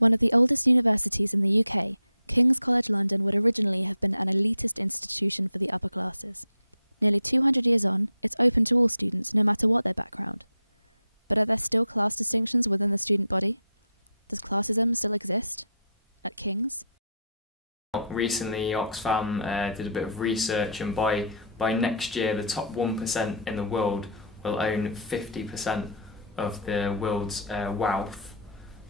One of the oldest universities in the UK, King's London originally became an elitist institution for the upper classes. Nearly 200 years on, it's open to all students, no matter what ethnic group. But are there still class distinctions within the student body? Does classism still exist at King's? Recently, Oxfam did a bit of research, and by next year, the top 1% in the world will own 50% of the world's wealth.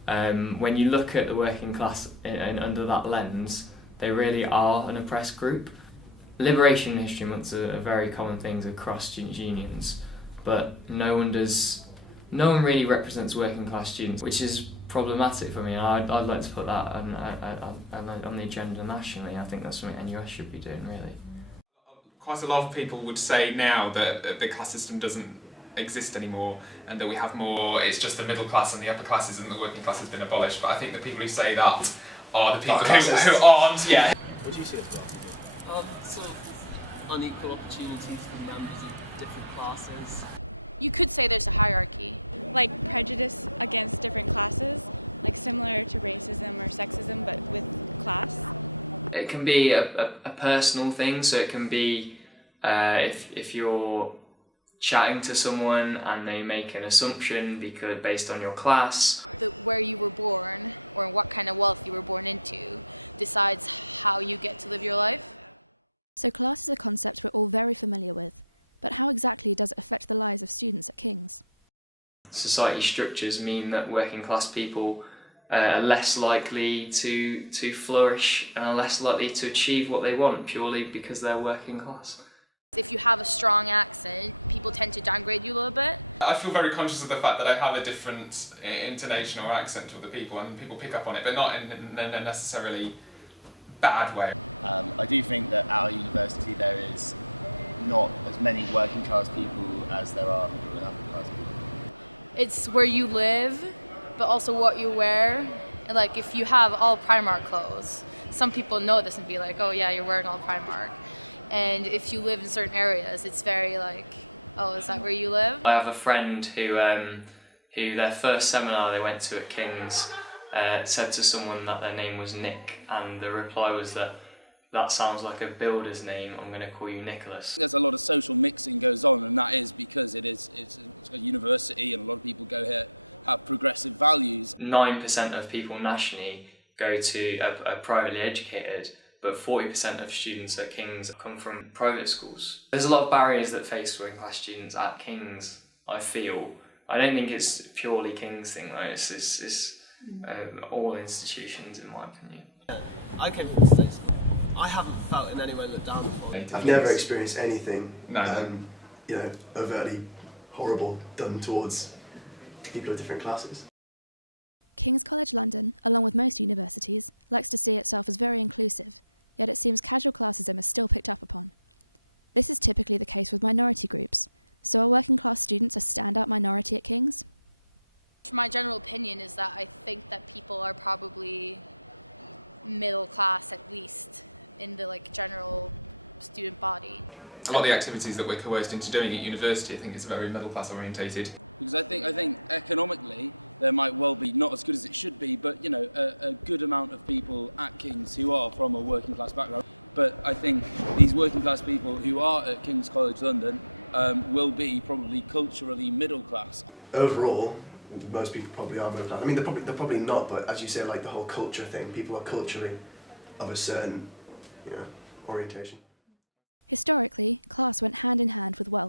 When you look at the working class under that lens, they really are an oppressed group. Liberation History Months are very common things across student unions, but no one really represents working class students, which is problematic for me. I'd like to put that on the agenda nationally. I think that's something NUS should be doing, really. Quite a lot of people would say now that the class system doesn't exist anymore, and that we have more, it's just the middle class and the upper classes and the working class has been abolished. But I think the people who say that are the people who aren't, yeah. What do you see as well? Sort of unequal opportunities for members of different classes. You could say there's a hierarchy, like actually different classes. It can be a personal thing, so it can be if you're chatting to someone and they make an assumption based on your class. Society structures mean that working class people are less likely to flourish and are less likely to achieve what they want purely because they're working class. I feel very conscious of the fact that I have a different intonation or accent to other people, and people pick up on it, but not in a necessarily bad way. It's where you live, but also what you wear. And like if you have all Primark clothes, some people know this and be like, oh yeah, you're wearing on Primark. And if you live in certain areas, it's very where you live. I have a friend who their first seminar they went to at King's said to someone that their name was Nick, and the reply was that sounds like a builder's name, I'm going to call you Nicholas. 9% of people nationally go to are privately educated, but 40% of students at King's come from private schools. There's a lot of barriers that face working class students at King's, I feel. I don't think it's purely King's thing though, it's all institutions in my opinion. I came from the States. I haven't felt in any way looked down upon. I've never experienced anything overtly horrible done towards people of different classes. London, along with most universities, Brexit is very inclusive, but it seems total classism still protected. This is typically the case with minority groups. So working class students are standout minority at King's. My general opinion is that I think that people are probably middle class at least in the general student body. A lot of the activities that we're coerced into doing at university, I think, is very middle class orientated. Overall, most people probably are middle class. I mean, they're probably not, but as you say, like the whole culture thing, people are culturally of a certain, orientation. Historically, class went hand in hand with wealth.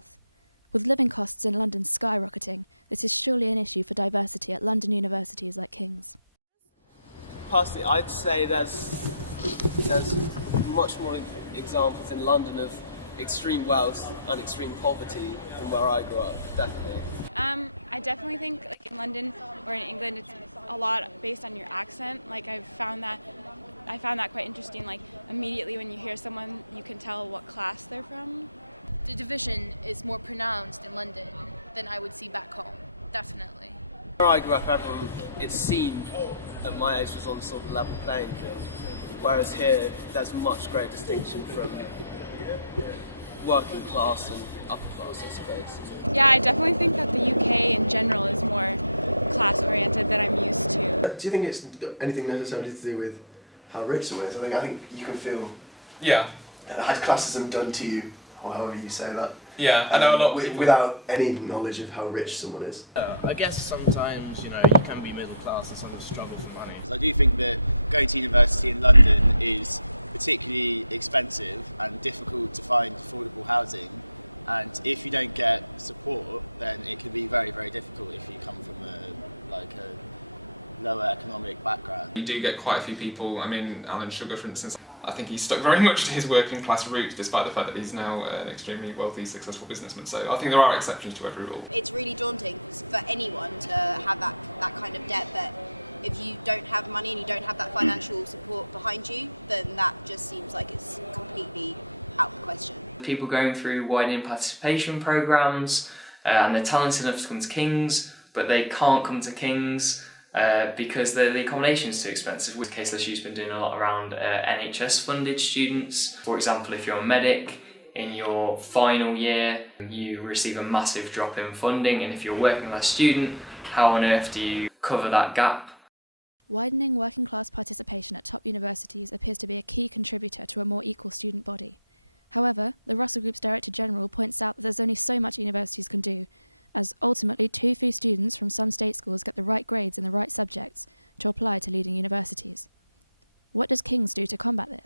The living costs of London skyrocketed, which is still an issue for diversity at London universities and King's. Personally, I'd say there's much more examples in London of extreme wealth and extreme poverty than where I grew up, definitely. Where I grew up, it seemed at my age was on sort of level playing field, whereas here there's much greater distinction from working class and upper class, I suppose. Do you think it's anything necessarily to do with how rich someone is? I think you can feel. Yeah. Had classism done to you, or however you say that. Yeah, I know a lot of people. Without any knowledge of how rich someone is. I guess sometimes, you can be middle class and sometimes struggle for money. You do get quite a few people, Alan Sugar for instance, I think he's stuck very much to his working class roots despite the fact that he's now an extremely wealthy, successful businessman. So I think there are exceptions to every rule. People going through widening participation programs and they're talented enough to come to King's, but they can't come to King's because the accommodation is too expensive. KCLSU's been doing a lot around NHS funded students. For example, if you're a medic in your final year, you receive a massive drop in funding, and if you're a working class student, how on earth do you cover that gap? However, the massive direct opinion points out there's only so much universities can do, as ultimately chooses students from some states with the right brains and the right subjects to apply to these universities. What does King's do to combat this?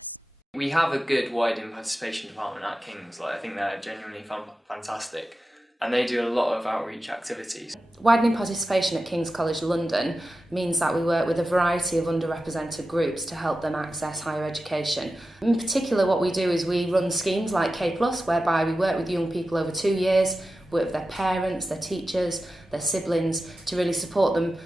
We have a good widening participation department at King's. I think they're genuinely fantastic, and they do a lot of outreach activities. Widening participation at King's College London means that we work with a variety of underrepresented groups to help them access higher education. In particular, what we do is we run schemes like K+, whereby we work with young people over 2 years, work with their parents, their teachers, their siblings, to really support them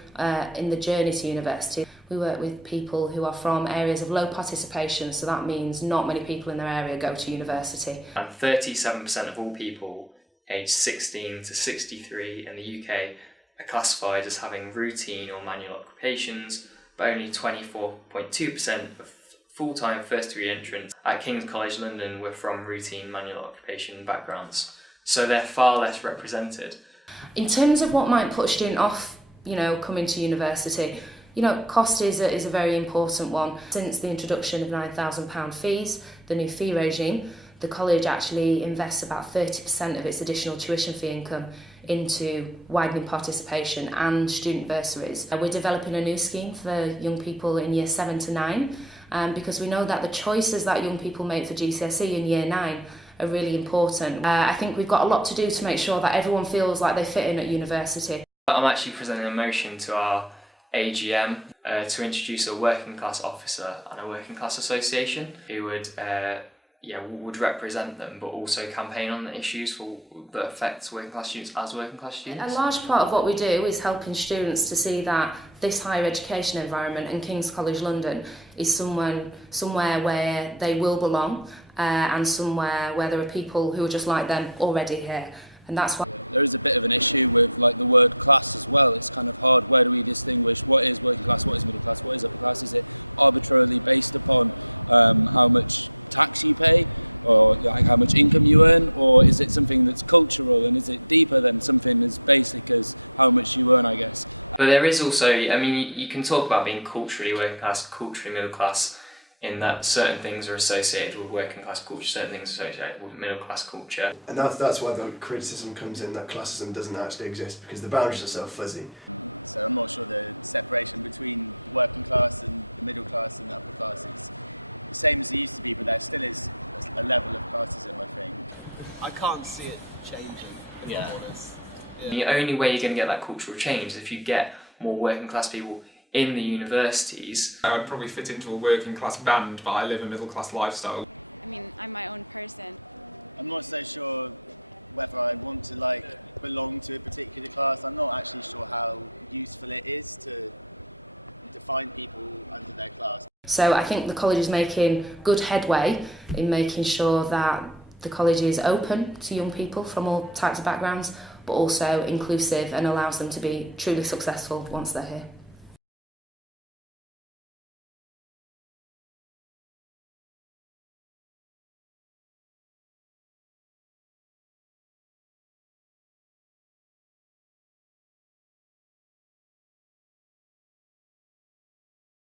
in the journey to university. We work with people who are from areas of low participation, so that means not many people in their area go to university. And 37% of all people aged 16 to 63 in the UK are classified as having routine or manual occupations, but only 24.2% of full-time first-degree entrants at King's College London were from routine manual occupation backgrounds. So they're far less represented. In terms of what might put a student off, coming to university, cost is a very important one. Since the introduction of £9,000 fees, the new fee regime, the college actually invests about 30% of its additional tuition fee income into widening participation and student bursaries. We're developing a new scheme for young people in year 7 to 9 because we know that the choices that young people make for GCSE in year 9 are really important. I think we've got a lot to do to make sure that everyone feels like they fit in at university. I'm actually presenting a motion to our AGM to introduce a working class officer and a working class association who would represent them, but also campaign on the issues that affect working class students as working class students. A large part of what we do is helping students to see that this higher education environment and King's College London is somewhere where they will belong and somewhere where there are people who are just like them already here, and that's why. How much tax you pay, or how much income you earn, or is it something that's cultural and it's deeper than something that's basic as how much you earn, I guess? But there is also, you can talk about being culturally working class, culturally middle class, in that certain things are associated with working class culture, certain things are associated with middle class culture. And that's why the criticism comes in that classism doesn't actually exist, because the boundaries are so fuzzy. I can't see it changing, if I'm honest. Yeah. The only way you're going to get that cultural change is if you get more working class people in the universities. I'd probably fit into a working class band, but I live a middle class lifestyle. So I think the college is making good headway in making sure that the college is open to young people from all types of backgrounds, but also inclusive and allows them to be truly successful once they're here.